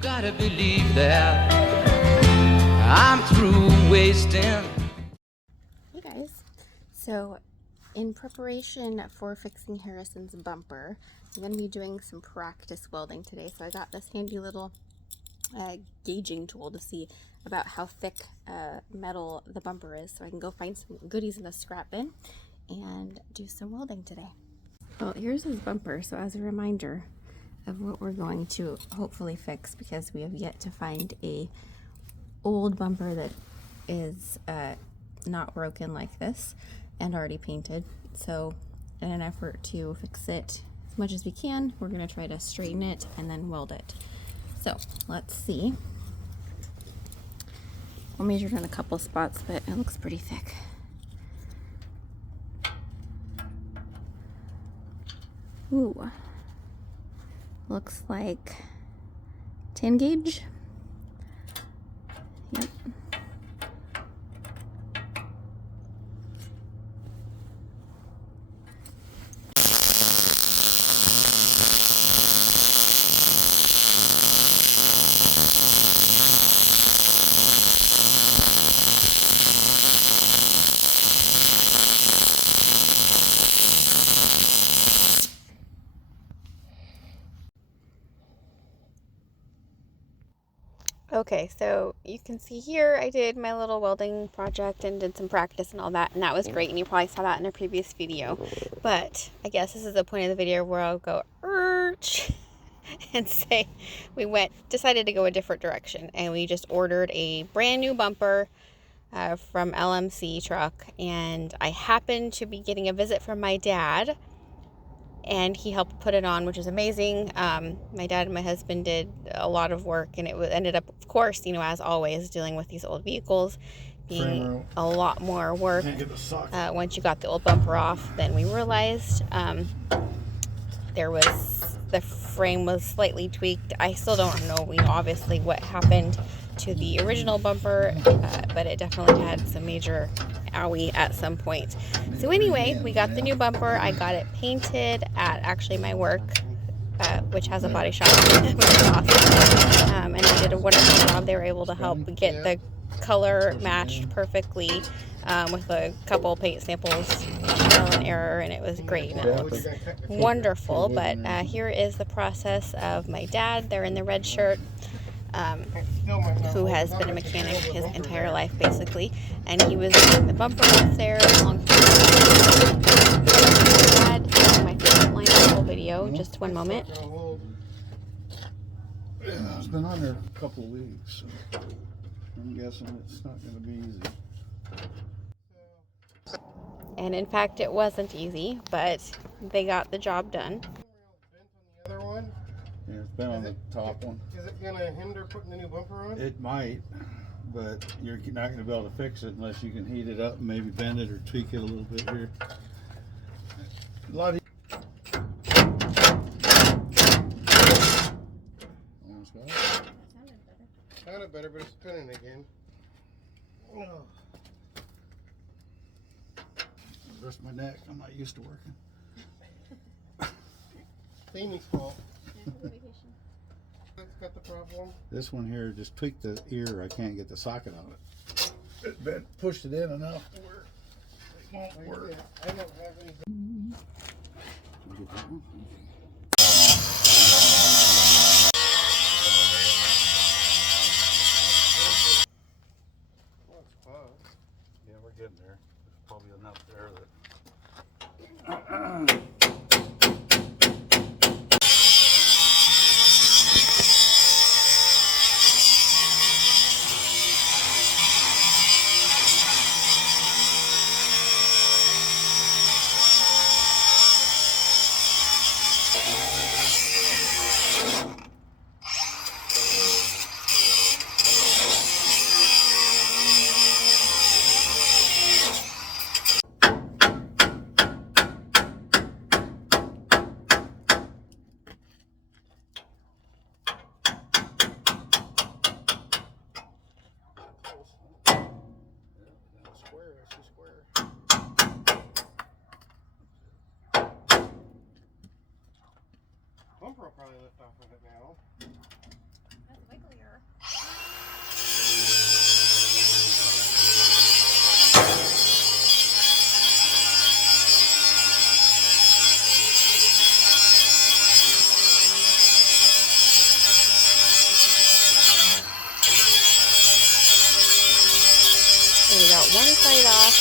gotta believe that I'm through wasting. Hey guys, so in preparation for fixing Harrison's bumper, I'm going to be doing some practice welding today. So I got this handy little gauging tool to see about how thick metal the bumper is, so I can go find some goodies in the scrap bin and do some welding today. Well, here's his bumper, so as a reminder of what we're going to hopefully fix, because we have yet to find a old bumper that is not broken like this and already painted. So in an effort to fix it as much as we can, we're going to try to straighten it and then weld it. So let's see. I measured in a couple spots, but it looks pretty thick. Ooh, looks like 10 gauge. Yep. Okay, so you can see here I did my little welding project and did some practice and all that, and that was great, and you probably saw that in a previous video. But I guess this is the point of the video where I'll go urge and say we decided to go a different direction, and we just ordered a brand new bumper from LMC truck, and I happened to be getting a visit from my dad, and he helped put it on, which is amazing. My dad and my husband did a lot of work, and it ended up, of course, you know, as always, dealing with these old vehicles being a lot more work once you got the old bumper off than we realized. The frame was slightly tweaked. I still don't know, obviously what happened to the original bumper, but it definitely had some major owie at some point. So anyway, we got the new bumper. I got it painted at actually my work, which has a body shop, which is awesome. And they did a wonderful job. They were able to help get the color matched perfectly with a couple paint samples, trial and error, and it was great, and it looks wonderful. But here is the process of my dad. They're in the red shirt, who has been a mechanic his entire life basically, and he was doing the bumper off there along with my favorite line of the whole video. Just one moment. It's been on there a couple of weeks, so I'm guessing it's not going to be easy. And in fact, it wasn't easy, but they got the job done. The other one? Yeah, it's been on the top one. Is it going to hinder putting the new bumper on? It might, but you're not going to be able to fix it unless you can heat it up and maybe bend it or tweak it a little bit here. A lot of almost got it. Sounded better, but it's spinning again. Oh. Rest my neck. I'm not used to working. Amy's fault. That's got the problem. This one here just tweaked the ear. I can't get the socket on it. It pushed it in enough to where it won't work. I don't have any. Get that one? Oh, it's close. Yeah, we're getting there. There's probably enough there that. Bumper will probably lift off of it now.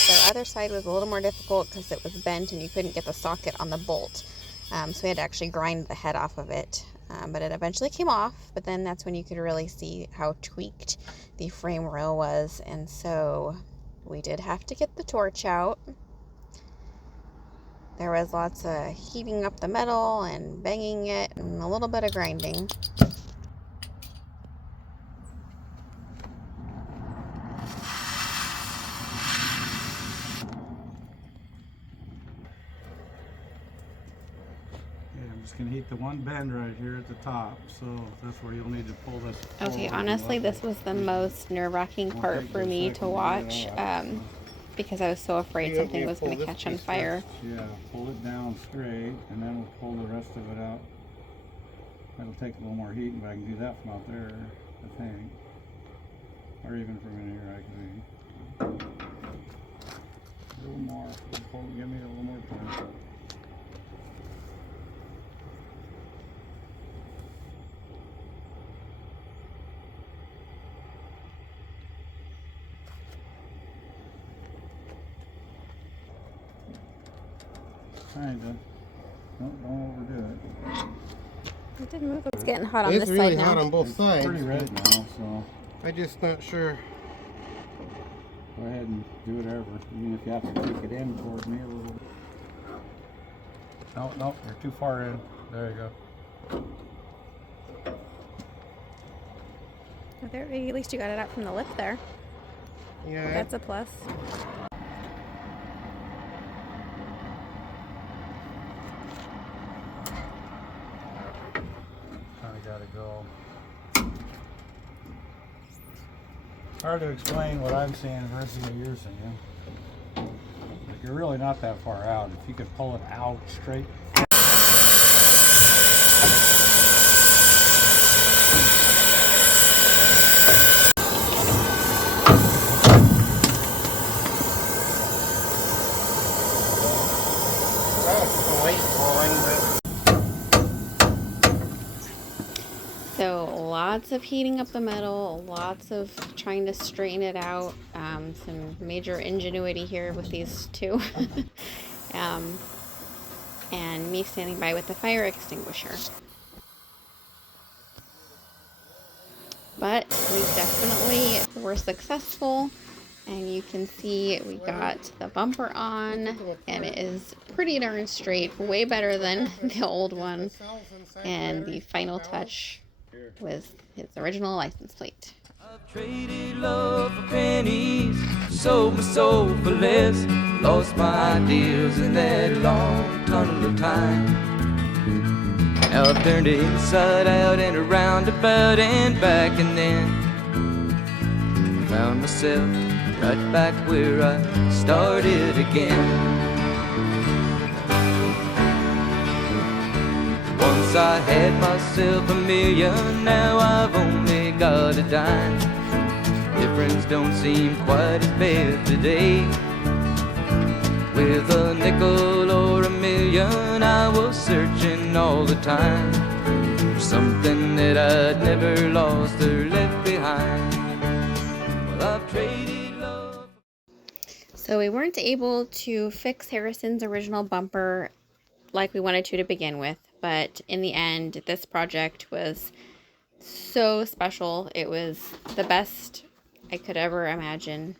The other side was a little more difficult because it was bent and you couldn't get the socket on the bolt. So we had to actually grind the head off of it. But it eventually came off, but then that's when you could really see how tweaked the frame rail was. And so we did have to get the torch out. There was lots of heating up the metal and banging it and a little bit of grinding. I'm just going to heat the one bend right here at the top, so that's where you'll need to pull this. Okay, honestly, this was the most nerve-wracking part for me to watch, because I was so afraid something was going to catch on fire. Yeah, pull it down straight, and then we'll pull the rest of it out. That'll take a little more heat, but I can do that from out there, I think. Or even from in here, I can do. A little more. Give me a little more time. Kinda. Don't overdo it. It didn't move. It's getting hot on It's this really side hot now. on both It's sides. pretty red now, so I'm just not sure. go ahead and do whatever. Even if you have to take it in towards me a little bit. No, you're too far in. There you go. Oh, there, at least you got it out from the lip there. Yeah. That's a plus. Kinda gotta go. Hard to explain what I'm seeing versus what you're seeing. But you're really not that far out. If you could pull it out straight. Oh, the light falling, So lots of heating up the metal, lots of trying to straighten it out. Some major ingenuity here with these two. And me standing by with the fire extinguisher. But we definitely were successful, and you can see we got the bumper on, and it is pretty darn straight, way better than the old one. And the final touch was his original license plate. I've traded love for pennies, sold my soul for less, lost my ideals in that long tunnel of time. Now I've turned it inside out and around, about and back, and then found myself right back where I started again. Once I had myself a million, now I've only got a dime. Difference don't seem quite as bad today. With a nickel or a million, I was searching all the time for something that I'd never lost or left behind. Well, I've traded love. So we weren't able to fix Harrison's original bumper like we wanted to begin with, but in the end, this project was so special. It was the best I could ever imagine,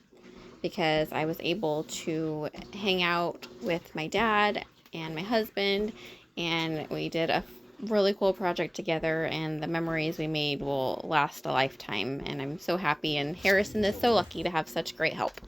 because I was able to hang out with my dad and my husband, and we did a really cool project together, and the memories we made will last a lifetime, and I'm so happy, and Harrison is so lucky to have such great help.